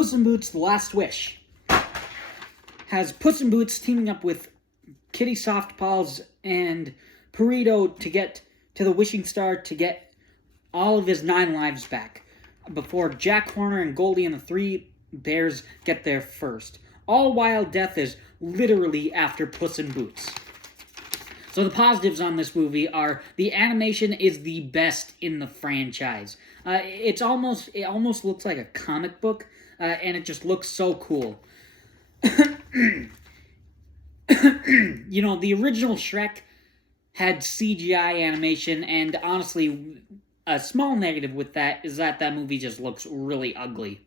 Puss in Boots: The Last Wish has Puss in Boots teaming up with Kitty Softpaws and Burrito to get to the wishing star to get all of his 9 lives back before Jack Horner and Goldie and the 3 bears get there first. All while death is literally after Puss in Boots. So the positives on this movie are the animation is the best in the franchise. It almost looks like a comic book, and it just looks so cool. You know, the original Shrek had CGI animation, and honestly, a small negative with that is that movie just looks really ugly.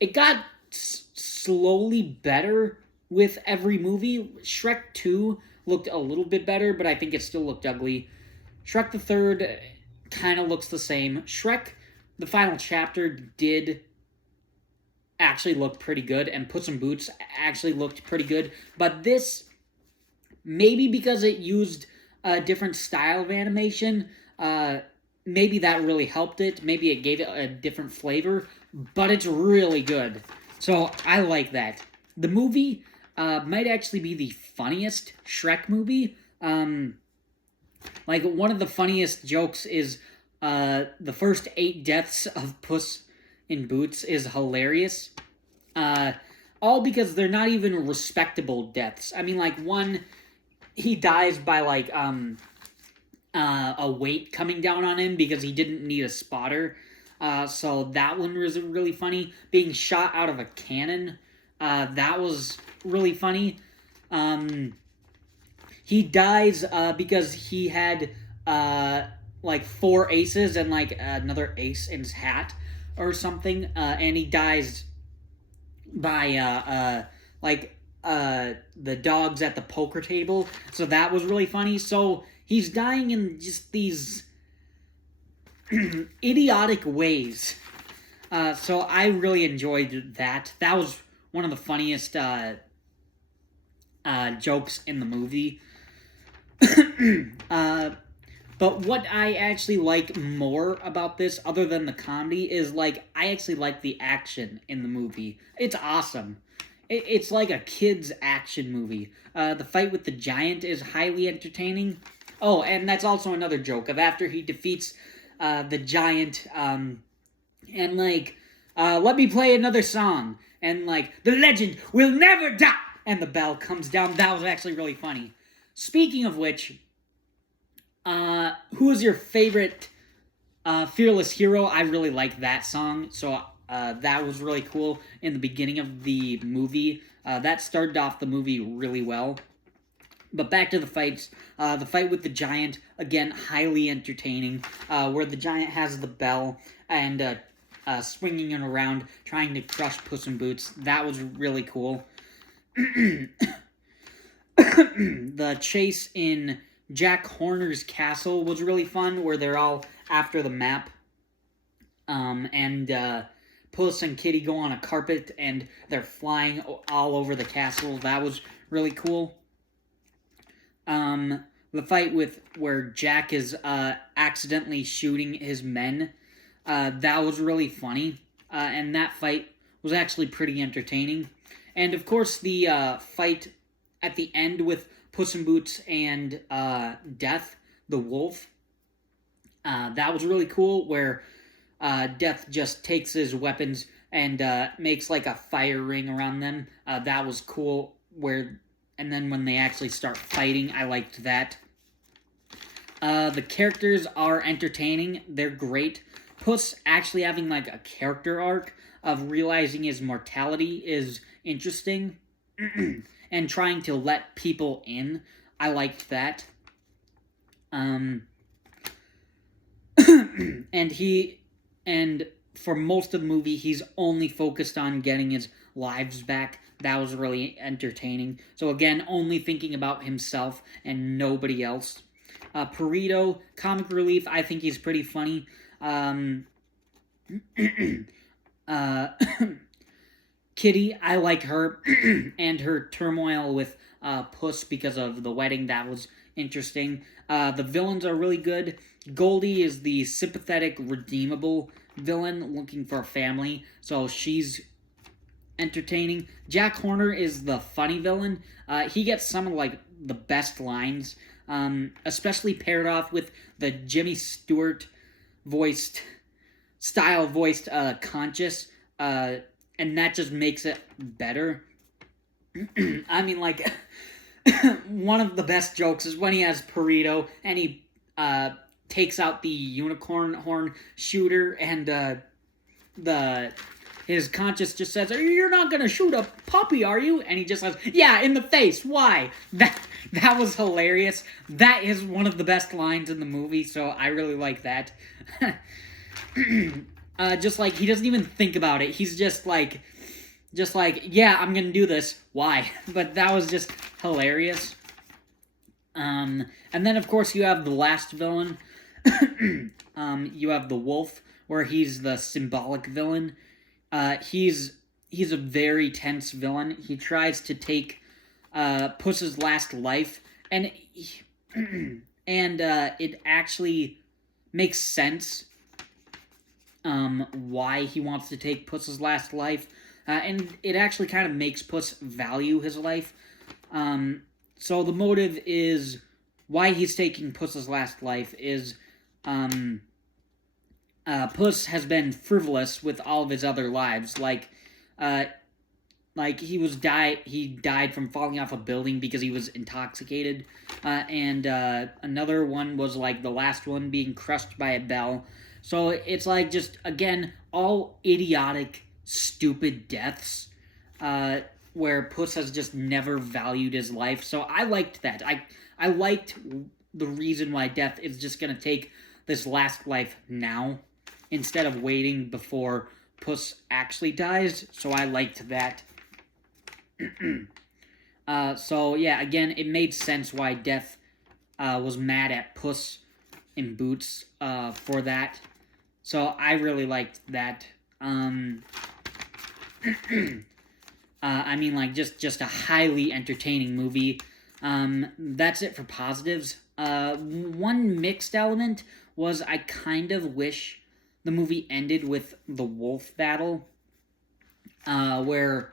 It got slowly better with every movie. Shrek 2 looked a little bit better, but I think it still looked ugly. Shrek the Third kind of looks the same. Shrek, the final chapter, did actually look pretty good, and Puss in Boots actually looked pretty good. But this, maybe because it used a different style of animation, maybe that really helped it. Maybe it gave it a different flavor, but it's really good. So I like that. The movie might actually be the funniest Shrek movie. Like, one of the funniest jokes is the first 8 deaths of Puss in Boots is hilarious. All because they're not even respectable deaths. I mean, like, one, he dies by, like, a weight coming down on him because he didn't need a spotter. So that one was really funny. Being shot out of a cannon, that was really funny. He dies because he had like 4 aces and like another ace in his hat or something, and he dies by the dogs at the poker table. So that was really funny. So he's dying in just these idiotic ways. So I really enjoyed that. That was one of the funniest jokes in the movie. But what I actually like more about this, other than the comedy, is, like, I actually like the action in the movie. It's awesome. It's like a kid's action movie. The fight with the giant is highly entertaining. Oh, and that's also another joke of after he defeats the giant, and like, let me play another song, and like, the legend will never die, and the bell comes down. That was actually really funny. Speaking of which, who is your favorite Fearless Hero? I really like that song, so that was really cool in the beginning of the movie. That started off the movie really well. But back to the fights. The fight with the giant, again, highly entertaining, where the giant has the bell and swinging it around, trying to crush Puss in Boots. That was really cool. The chase in Jack Horner's castle was really fun, where they're all after the map. And Puss and Kitty go on a carpet, and they're flying all over the castle. That was really cool. The fight where Jack is accidentally shooting his men, that was really funny, and that fight was actually pretty entertaining. And of course, the fight at the end with Puss in Boots and Death, the wolf, that was really cool, where Death just takes his weapons and makes like a fire ring around them. That was cool, and then when they actually start fighting, I liked that. The characters are entertaining. They're great. Puss actually having like a character arc of realizing his mortality is interesting. And trying to let people in. I liked that. And for most of the movie, he's only focused on getting his lives back. That was really entertaining. So again, only thinking about himself and nobody else. Burrito, comic relief, I think he's pretty funny. Kitty, I like her and her turmoil with Puss because of the wedding. That was interesting. The villains are really good. Goldie is the sympathetic, redeemable villain looking for a family, so she's entertaining. Jack Horner is the funny villain. He gets some of like the best lines, especially paired off with the Jimmy Stewart voiced Conscious, and that just makes it better. I mean, like, one of the best jokes is when he has Burrito and he takes out the unicorn horn shooter, and his Conscious just says, "You're not gonna shoot a puppy, are you?" And he just says, "Yeah, in the face. Why?" That was hilarious. That is one of the best lines in the movie, so I really like that. Just like, he doesn't even think about it. He's just like, yeah, I'm gonna do this. Why? But that was just hilarious. And then of course you have the last villain. You have the wolf, where he's the symbolic villain. He's a very tense villain. He tries to take Puss's last life, and it actually makes sense why he wants to take Puss's last life, and it actually kind of makes Puss value his life. So the motive is why he's taking Puss's last life is Puss has been frivolous with all of his other lives, like he died from falling off a building because he was intoxicated, and another one was like the last one being crushed by a bell. So it's like, just again, all idiotic, stupid deaths, where Puss has just never valued his life. So I liked that. I liked the reason why death is just gonna take this last life now, instead of waiting before Puss actually dies. So I liked that. So yeah, again, it made sense why Death was mad at Puss in Boots for that. So I really liked that. I mean, like, just a highly entertaining movie. That's it for positives. One mixed element was I kind of wish the movie ended with the wolf battle, where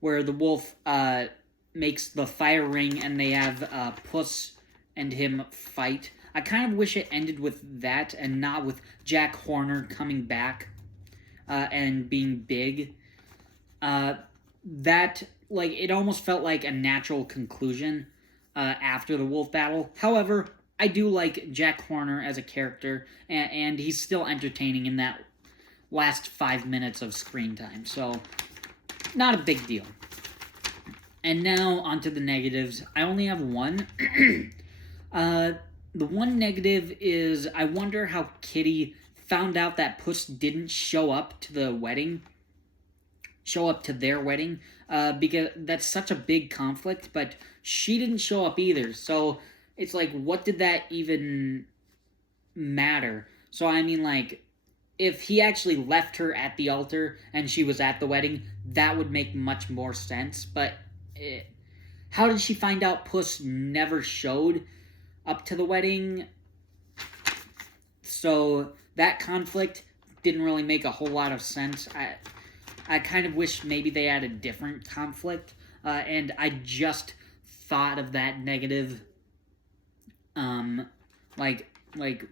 the wolf makes the fire ring and they have Puss and him fight. I kind of wish it ended with that and not with Jack Horner coming back and being big. That, like, it almost felt like a natural conclusion after the wolf battle. However, I do like Jack Horner as a character, and he's still entertaining in that last 5 minutes of screen time, so not a big deal. And now, onto the negatives. I only have one. The one negative is, I wonder how Kitty found out that Puss didn't show up to their wedding, because that's such a big conflict, but she didn't show up either, so it's like, what did that even matter? So, I mean, like, if he actually left her at the altar and she was at the wedding, that would make much more sense, but how did she find out Puss never showed up to the wedding? So that conflict didn't really make a whole lot of sense. I kind of wish maybe they had a different conflict, and I just thought of that negative, like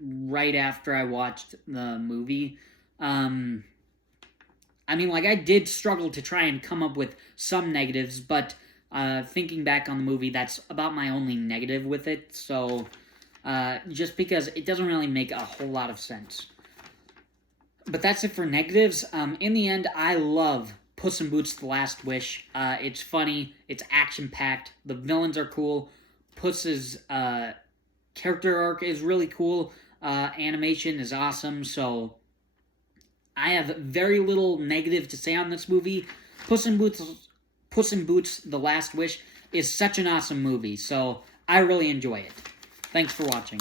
right after I watched the movie. I mean, like, I did struggle to try and come up with some negatives, but thinking back on the movie, that's about my only negative with it, so just because it doesn't really make a whole lot of sense. But that's it for negatives. In the end, I love Puss in Boots: The Last Wish. It's funny, it's action-packed, the villains are cool, Puss's character arc is really cool, animation is awesome, so I have very little negative to say on this movie. Puss in Boots: The Last Wish is such an awesome movie, so I really enjoy it. Thanks for watching.